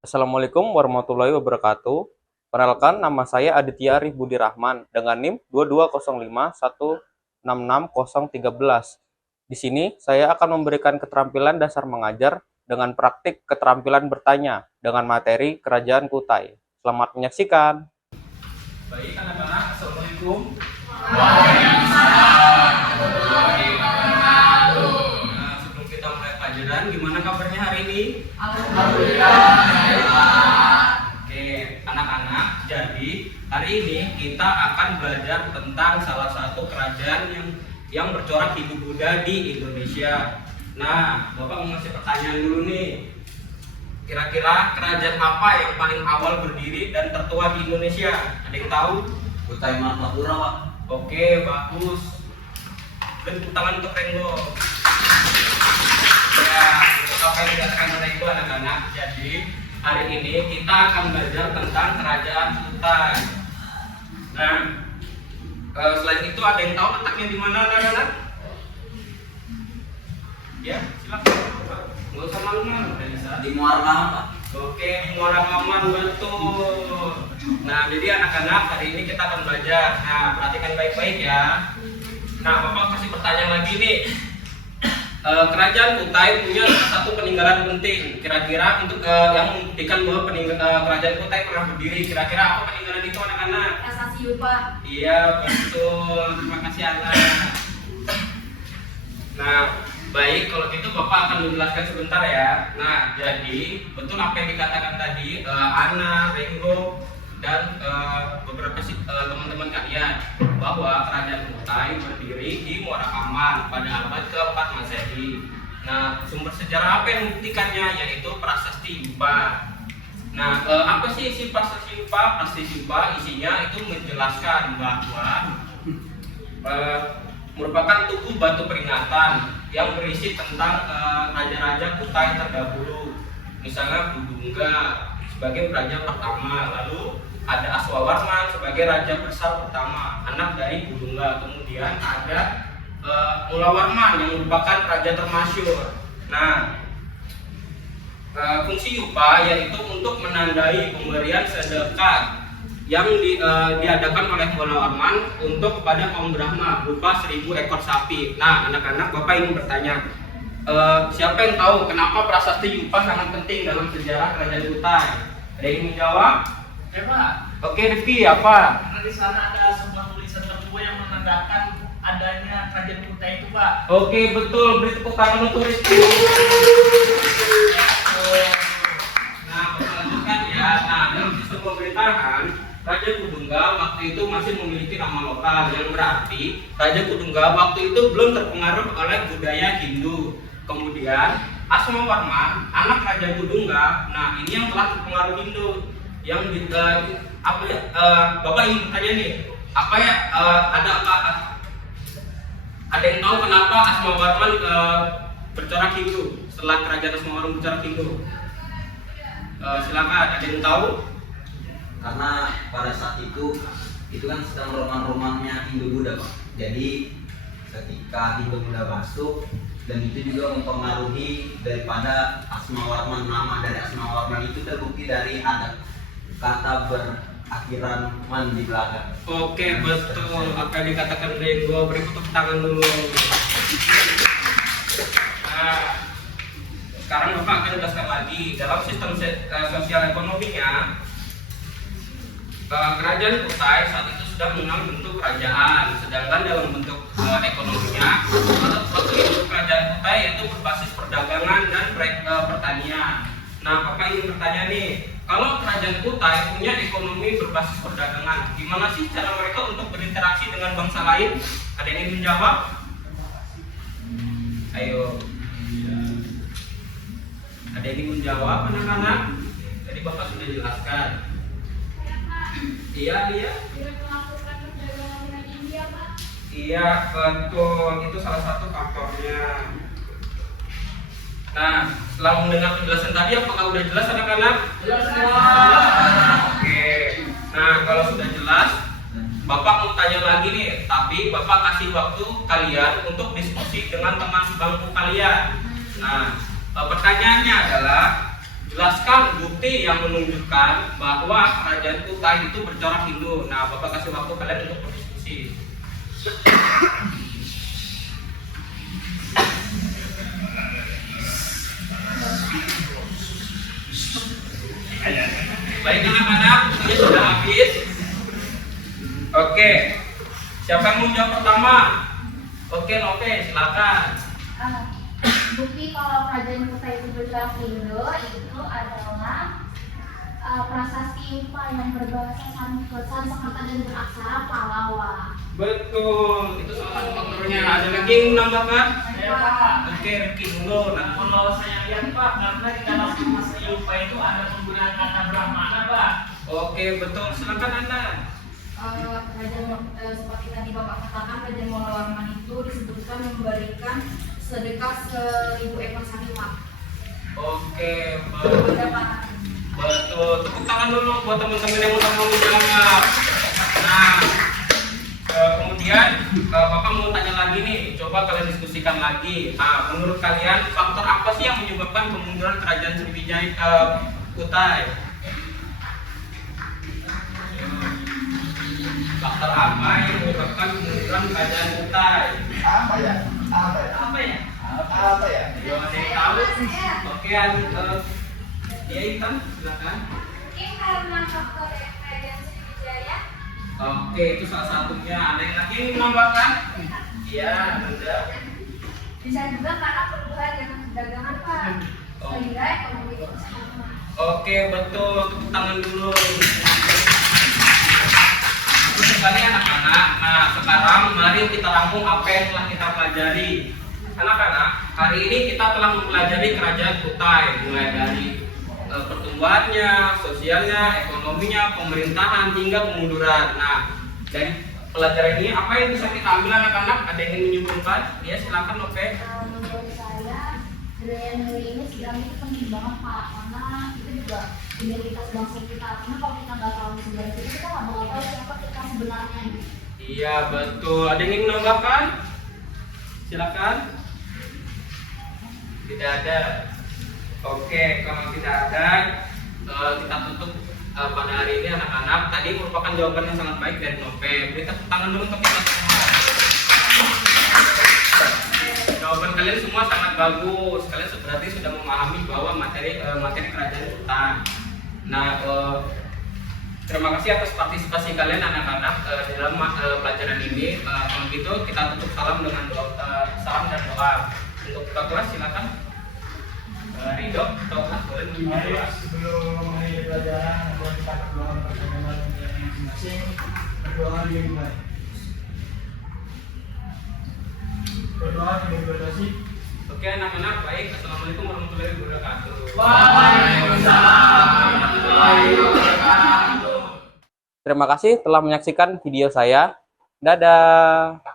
Assalamualaikum warahmatullahi wabarakatuh. Perkenalkan, nama saya Aditya Arif Budi Rahman dengan NIM 2205166013. Di sini saya akan memberikan keterampilan dasar mengajar dengan praktik keterampilan bertanya dengan materi Kerajaan Kutai. Selamat menyaksikan. Baik anak-anak, Assalamualaikum. Nah, sebelum kita mulai pelajaran, gimana kabarnya hari ini? Oke, anak-anak, jadi hari ini kita akan belajar tentang salah satu kerajaan yang bercorak ibu Buddha di Indonesia. Nah, Bapak mau ngasih pertanyaan dulu nih. Kira-kira kerajaan apa yang paling awal berdiri dan tertua di Indonesia? Ada yang tahu? Kutai Martapura, Pak. Oke, bagus. Dan tepuk tangan untuk Renggo. Ya, untuk apa yang dikatakan Renggo anak-anak. Jadi, hari ini kita akan belajar tentang kerajaan Kutai. Nah, selain itu ada yang tahu letaknya di mana anak-anak? Ya, silakan. Nggak usah malu-malu, bisa. Di Muara Kaham, Pak. Oke, di Muara Kaman, betul. Nah, jadi anak-anak hari ini kita akan belajar. Nah, perhatikan baik-baik ya. Nah, Bapak kasih pertanyaan lagi nih. Kerajaan Kutai punya satu peninggalan penting. Kira-kira untuk yang membuktikan bahwa kerajaan Kutai pernah berdiri. Kira-kira apa peninggalan itu anak-anak? Prasasti Yupa. Iya, betul. Terima kasih anak. Nah, baik, kalau gitu Bapak akan menjelaskan sebentar ya. Nah, jadi betul apa yang dikatakan tadi Ana, Renggo, dan beberapa teman-teman kalian bahwa kerajaan Kutai berdiri di Muara Kaman pada abad ke-4 Masehi. Nah, sumber sejarah apa yang membuktikannya? Yaitu Prasasti Yupa. Nah, apa sih isi Prasasti Yupa? Prasasti Yupa isinya itu menjelaskan bahwa merupakan tugu batu peringatan yang berisi tentang raja-raja Kutai terdahulu. Misalnya Budungga sebagai raja pertama, lalu ada Aswawarman sebagai raja besar pertama, anak dari Budungga. Kemudian ada Mulawarman yang merupakan raja termasyhur. Nah, fungsi Yupa yaitu untuk menandai pemberian sedekah yang diadakan oleh Mulawarman untuk kepada kaum Brahma berupa 1000 ekor sapi. Nah, anak-anak, Bapak ingin bertanya, siapa yang tahu kenapa prasasti Yupa sangat penting dalam sejarah kerajaan Kutai? Ada yang ingin menjawab? Ya Pak, Oke, Rifki, apa? karena di sana ada sebuah tulisan tertua yang menandakan adanya kerajaan Kutai itu Pak. Oke, betul. Beri tepuk tangan untuk Rifki. Nah, Bapak lanjutkan ya. Nah, dalam sistem pemerintahan, Raja Kudungga waktu itu masih memiliki nama lokal, yang berarti Raja Kudungga waktu itu belum terpengaruh oleh budaya Hindu. Kemudian Asmawarman, anak Raja Kudungga, nah ini yang telah terpengaruh Hindu. Yang apa ya? Bapak ingin bertanya nih, apa ya? Ada yang tahu kenapa Asmawarman bercorak Hindu setelah kerajaan Asmawarman bercorak Hindu? Silakan, ada yang tahu? Karena pada saat itu kan sedang roman-romannya Hindu Buddha, Pak. Jadi ketika Hindu Buddha masuk, dan itu juga mempengaruhi daripada Asmawarman, nama dari Asmawarman itu terbukti dari ada kata berakhiran man di belakang. Oke, betul. Apa yang dikatakan Renggo, beri tepuk tangan dulu. Nah, sekarang Bapak akan jelaskan lagi dalam sistem sosial ekonominya. Kerajaan Kutai saat itu sudah mengenal bentuk kerajaan, sedangkan dalam bentuk ekonominya, waktu itu kerajaan Kutai yaitu berbasis perdagangan dan pertanian. Nah, Bapak ingin bertanya nih, kalau kerajaan Kutai punya ekonomi berbasis perdagangan, gimana sih cara mereka untuk berinteraksi dengan bangsa lain? Ada yang ingin menjawab? Ayo. Ada yang ingin menjawab, anak-anak? Tadi Bapak sudah jelaskan. Iya. Iya, betul. Itu salah satu faktornya. Nah, setelah mendengar penjelasan tadi, apakah sudah jelas anak-anak? Jelas semua. Oke. Nah, kalau sudah jelas, Bapak mau tanya lagi nih, tapi Bapak kasih waktu kalian untuk diskusi dengan teman sebangku kalian. Nah, pertanyaannya adalah jelaskan bukti yang menunjukkan bahwa kerajaan Kutai itu bercorak Hindu. Nah, Bapak kasih waktu kalian untuk berdiskusi. Baik anak-anak, waktunya sudah habis. Oke, siapa yang mau jawab pertama? Oke, Nove, silakan. Bukti kalau kerajaan Kutai itu bergerak Indo itu adalah prasasti Impa yang berbahasa Sanskerta dan beraksara Pallawa. Betul, itu salah satu faktornya. Ada lagi yang menambahkan? Ya Pak. Oke, Riki dulu. Nah, Kalau saya lihat Pak, karena di dalam bahasa Yupa itu ada penggunaan kata Brahmana Pak. oke, betul. Silakan Anda. Kerajaan seperti tadi Bapak katakan, kerajaan Molawarman itu disebutkan memberikan sedekah 1000 ekor sapi Pak. Oke, Berbeda Pak. betul. Tepuk tangan dulu buat teman-teman yang udah mau menjawab. Nah, kemudian Bapak mau tanya lagi nih. Coba kalian diskusikan lagi. Nah, menurut kalian faktor apa sih yang menyebabkan kemunduran kerajaan Sriwijaya Kutai? Faktor apa yang menyebabkan kemunduran kerajaan Kutai? Apa ya? Apa ya? Yang ada yang tahu? Oke, ya Intan, silakan. Mungkin karena faktor kerajaan Sriwijaya. Oke, itu salah satunya. Ada yang lagi yang menambahkan? Iya, Anda. Bisa juga karena perubahan dengan perdagangan Pak. Oh. Sehingga ekonomi itu sama. Oke, betul. Tepuk tangan dulu. Bagus sekali anak-anak. Nah, sekarang mari kita rangkum apa yang telah kita pelajari. Anak-anak, hari ini kita telah mempelajari kerajaan Kutai, mulai dari pertumbuhannya, sosialnya, ekonominya, pemerintahan, hingga kemunduran. Nah, dari pelajaran ini apa yang bisa kita ambil anak-anak? Ada yang ingin menyimpulkan? Ya, silakan Nove. Menurut saya budaya negeri ini sebenarnya itu penting banget Pak, karena itu juga identitas bangsa kita. Karena kalau kita nggak tahu sejarah kita nggak bakal tahu siapa kita sebenarnya. Iya, betul. Ada yang ingin menambahkan? Silakan. Tidak ada. Oke, kalau tidak ada, kita tutup pada hari ini anak-anak. Tadi merupakan jawaban yang sangat baik dari Nove. Beri tepuk tangan dulu untuk kita semua. Jawaban kalian semua sangat bagus. Kalian berarti sudah memahami bahwa materi kerajaan Kutai. Nah, terima kasih atas partisipasi kalian anak-anak di dalam pelajaran ini. Kalau gitu kita tutup salam dengan salam dan doa. Untuk buka kelas silakan. Ridho, atau kelas boleh Mari membuka. sebelum mengakhiri pelajaran, mari kita berdoa bersama-sama untuk masing-masing. Berdoa dimulai. Berdoa dimulai. Oke anak-anak, baik. Assalamualaikum warahmatullahi wabarakatuh. Waalaikumsalam warahmatullahi wabarakatuh. Terima kasih telah menyaksikan video saya. Dadah.